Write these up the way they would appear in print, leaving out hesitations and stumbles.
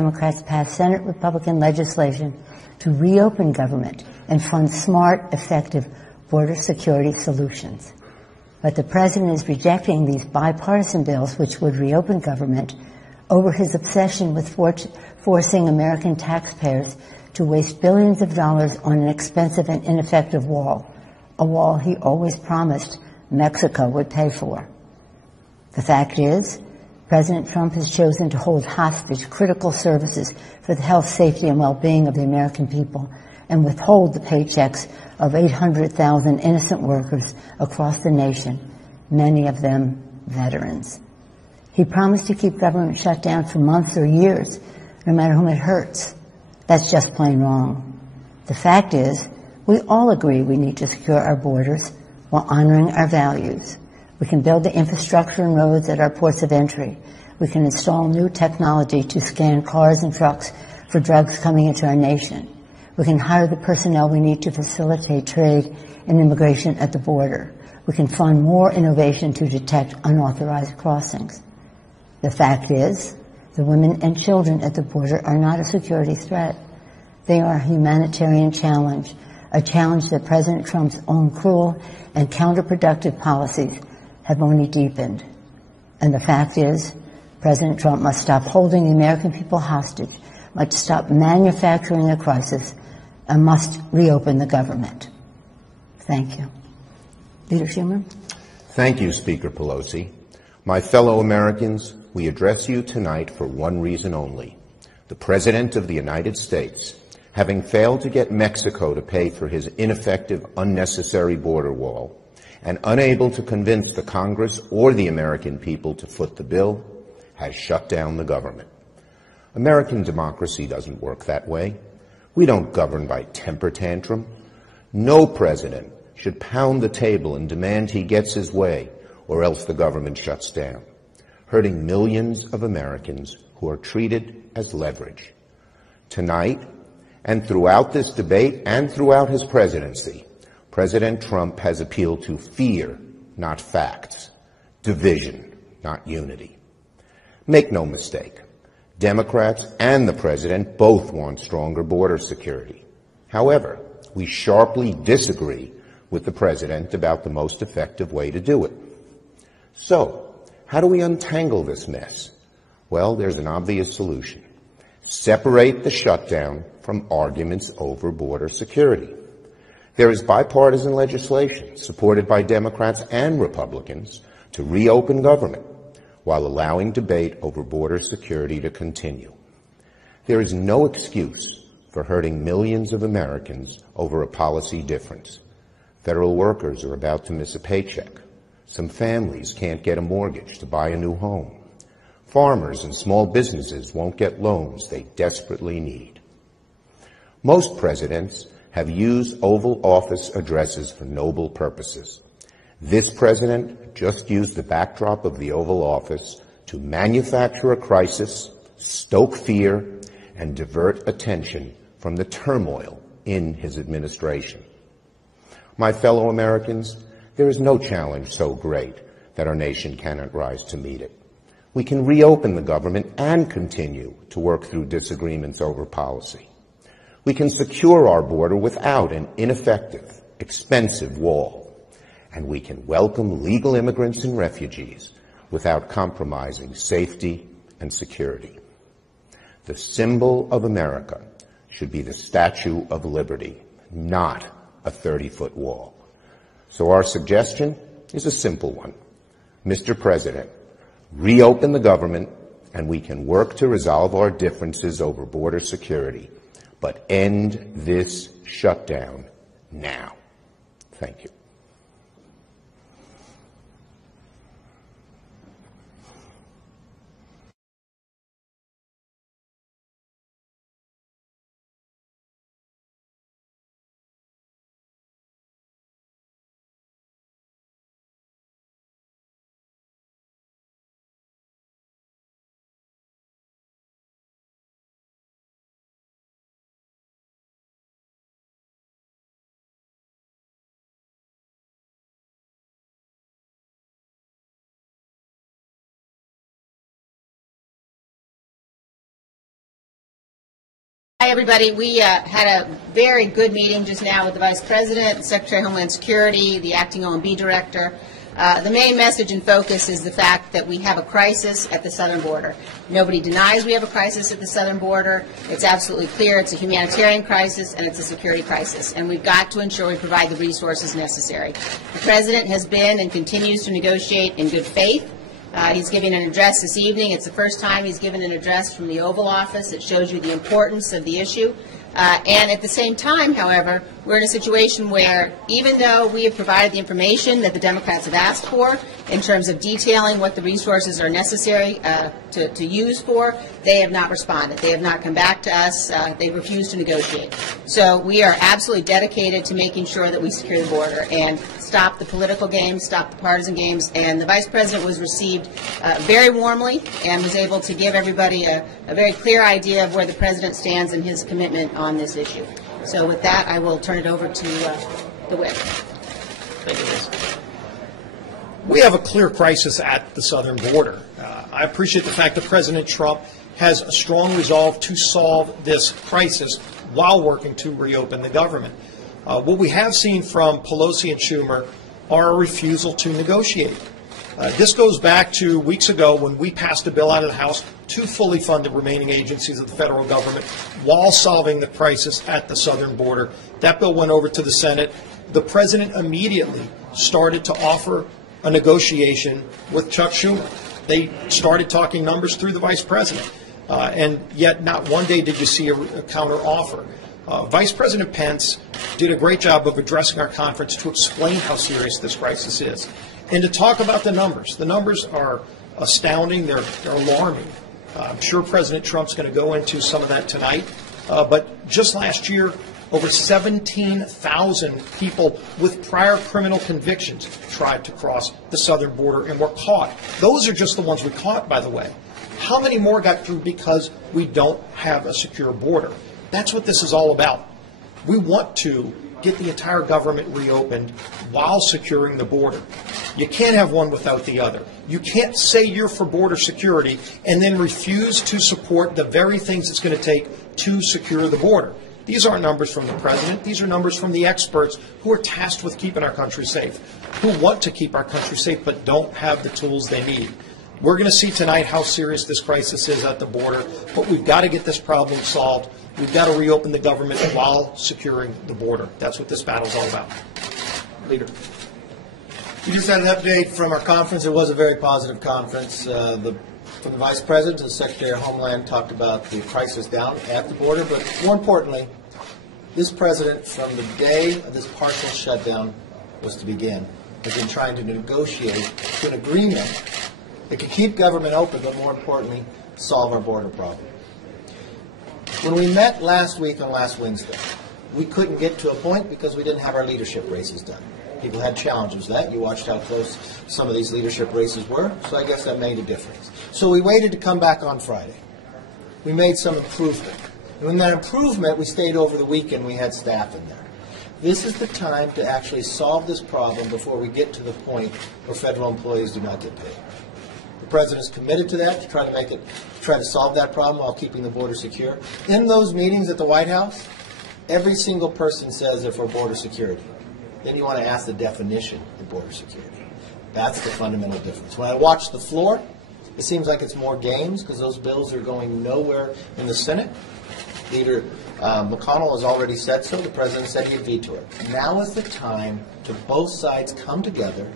Democrats passed Senate Republican legislation to reopen government and fund smart, effective border security solutions. But the president is rejecting these bipartisan bills which would reopen government over his obsession with forcing American taxpayers to waste billions of dollars on an expensive and ineffective wall, a wall he always promised Mexico would pay for. The fact is, President Trump has chosen to hold hostage critical services for the health, safety, and well-being of the American people and withhold the paychecks of 800,000 innocent workers across the nation, many of them veterans. He promised to keep government shut down for months or years, no matter whom it hurts. That's just plain wrong. The fact is, we all agree we need to secure our borders while honoring our values. We can build the infrastructure and roads at our ports of entry. We can install new technology to scan cars and trucks for drugs coming into our nation. We can hire the personnel we need to facilitate trade and immigration at the border. We can fund more innovation to detect unauthorized crossings. The fact is, the women and children at the border are not a security threat. They are a humanitarian challenge, a challenge that President Trump's own cruel and counterproductive policies have only deepened. And the fact is, President Trump must stop holding the American people hostage, must stop manufacturing a crisis, and must reopen the government. Thank you. Leader Schumer? Thank you, Speaker Pelosi. My fellow Americans, we address you tonight for one reason only. The President of the United States, having failed to get Mexico to pay for his ineffective, unnecessary border wall, and unable to convince the Congress or the American people to foot the bill, has shut down the government. American democracy doesn't work that way. We don't govern by temper tantrum. No president should pound the table and demand he gets his way, or else the government shuts down, hurting millions of Americans who are treated as leverage. Tonight, and throughout this debate and throughout his presidency, President Trump has appealed to fear, not facts, division, not unity. Make no mistake, Democrats and the president both want stronger border security. However, we sharply disagree with the president about the most effective way to do it. So, how do we untangle this mess? Well, there's an obvious solution. Separate the shutdown from arguments over border security. There is bipartisan legislation supported by Democrats and Republicans to reopen government while allowing debate over border security to continue. There is no excuse for hurting millions of Americans over a policy difference. Federal workers are about to miss a paycheck. Some families can't get a mortgage to buy a new home. Farmers and small businesses won't get loans they desperately need. Most presidents have used Oval Office addresses for noble purposes. This president just used the backdrop of the Oval Office to manufacture a crisis, stoke fear, and divert attention from the turmoil in his administration. My fellow Americans, there is no challenge so great that our nation cannot rise to meet it. We can reopen the government and continue to work through disagreements over policy. We can secure our border without an ineffective, expensive wall. And we can welcome legal immigrants and refugees without compromising safety and security. The symbol of America should be the Statue of Liberty, not a 30-foot wall. So our suggestion is a simple one. Mr. President, reopen the government and we can work to resolve our differences over border security. But end this shutdown now. Thank you. Hi, everybody. We had a very good meeting just now with the Vice President, the Secretary of Homeland Security, the Acting OMB Director. The main message and focus is the fact that we have a crisis at the southern border. Nobody denies we have a crisis at the southern border. It's absolutely clear it's a humanitarian crisis and it's a security crisis, and we've got to ensure we provide the resources necessary. The President has been and continues to negotiate in good faith. He's giving an address this evening. It's the first time he's given an address from the Oval Office. It shows you the importance of the issue. And at the same time, however, we're in a situation where even though we have provided the information that the Democrats have asked for in terms of detailing what the resources are necessary to use for, they have not responded. They have not come back to us. They refuse to negotiate. So we are absolutely dedicated to making sure that we secure the border and stop the political games, stop the partisan games. And the Vice President was received very warmly and was able to give everybody a very clear idea of where the President stands and his commitment on this issue. So with that, I will turn it over to the whip. Thank you, Liz. We have a clear crisis at the southern border. I appreciate the fact that President Trump has a strong resolve to solve this crisis while working to reopen the government. What we have seen from Pelosi and Schumer are a refusal to negotiate. This goes back to weeks ago when we passed a bill out of the House to fully fund the remaining agencies of the federal government while solving the crisis at the southern border. That bill went over to the Senate. The President immediately started to offer a negotiation with Chuck Schumer. They started talking numbers through the Vice President, and yet not one day did you see a counter offer. Vice President Pence did a great job of addressing our conference to explain how serious this crisis is and to talk about the numbers. The numbers are astounding. They're alarming. I'm sure President Trump's going to go into some of that tonight. But just last year, over 17,000 people with prior criminal convictions tried to cross the southern border and were caught. Those are just the ones we caught, by the way. How many more got through because we don't have a secure border? That's what this is all about. We want to get the entire government reopened while securing the border. You can't have one without the other. You can't say you're for border security and then refuse to support the very things it's going to take to secure the border. These aren't numbers from the President. These are numbers from the experts who are tasked with keeping our country safe, who want to keep our country safe but don't have the tools they need. We're going to see tonight how serious this crisis is at the border, but we've got to get this problem solved. We've got to reopen the government while securing the border. That's what this battle is all about. Leader. We just had an update from our conference. It was a very positive conference. From the Vice President to the Secretary of Homeland talked about the crisis down at the border, but more importantly, this President, from the day of this partial shutdown was to begin, has been trying to negotiate to an agreement that could keep government open, but more importantly, solve our border problem. When we met last week on last Wednesday, we couldn't get to a point because we didn't have our leadership races done. People had challenges with that. You watched how close some of these leadership races were, so I guess that made a difference. So we waited to come back on Friday. We made some improvement. And in that improvement, we stayed over the weekend. We had staff in there. This is the time to actually solve this problem before we get to the point where federal employees do not get paid. The President is committed to that, to try to solve that problem while keeping the border secure. In those meetings at the White House, every single person says they're for border security. Then you want to ask the definition of border security. That's the fundamental difference. When I watch the floor, it seems like it's more games because those bills are going nowhere in the Senate. Leader McConnell has already said so. The President said he'd veto it. Now is the time to both sides come together,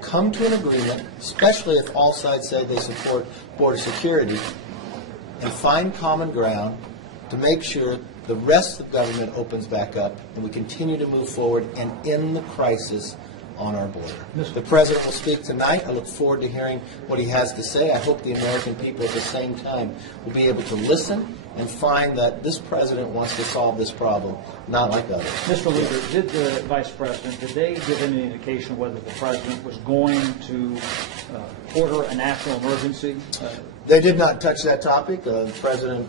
come to an agreement, especially if all sides say they support border security, and find common ground to make sure the rest of the government opens back up and we continue to move forward and end the crisis on our border. The President will speak tonight. I look forward to hearing what he has to say. I hope the American people at the same time will be able to listen and find that this President wants to solve this problem, not like others. Mr. Leader, did the Vice President, did they give any indication whether the President was going to order a national emergency? They did not touch that topic. The President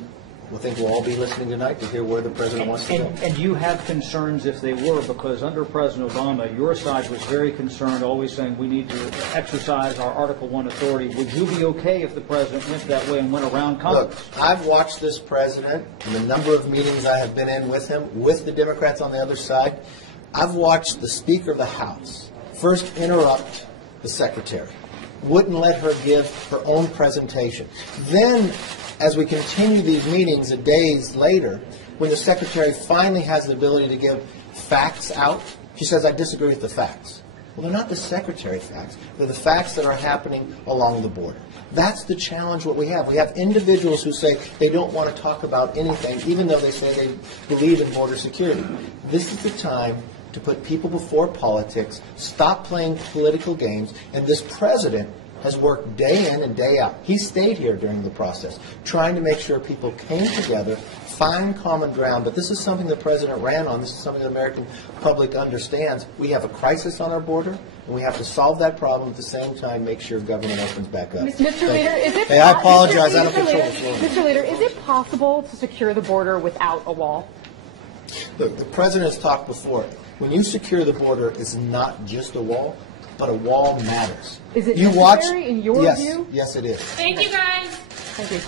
think we'll all be listening tonight to hear where the president wants to go. And you have concerns if they were, because under President Obama, your side was very concerned, always saying we need to exercise our Article I authority. Would you be okay if the president went that way and went around Congress? Look, I've watched this president in the number of meetings I have been in with him, with the Democrats on the other side. I've watched the Speaker of the House first interrupt the Secretary, wouldn't let her give her own presentation. Then, as we continue these meetings days later, when the Secretary finally has the ability to give facts out, she says, I disagree with the facts. Well, they're not the Secretary facts. They're the facts that are happening along the border. That's the challenge what we have. We have individuals who say they don't want to talk about anything, even though they say they believe in border security. This is the time to put people before politics, stop playing political games, and this president has worked day in and day out. He stayed here during the process, trying to make sure people came together, find common ground. But this is something the president ran on. This is something the American public understands. We have a crisis on our border, and we have to solve that problem at the same time, make sure government opens back up. Mr. Leader, is it? Hey, I apologize. I don't control the floor. Mr. Leader, is it possible to secure the border without a wall? Look, the president has talked before. When you secure the border, it's not just a wall, but a wall matters. Is it you necessary watch, in your yes, view? Yes, it is. Thank you, guys. Thank you.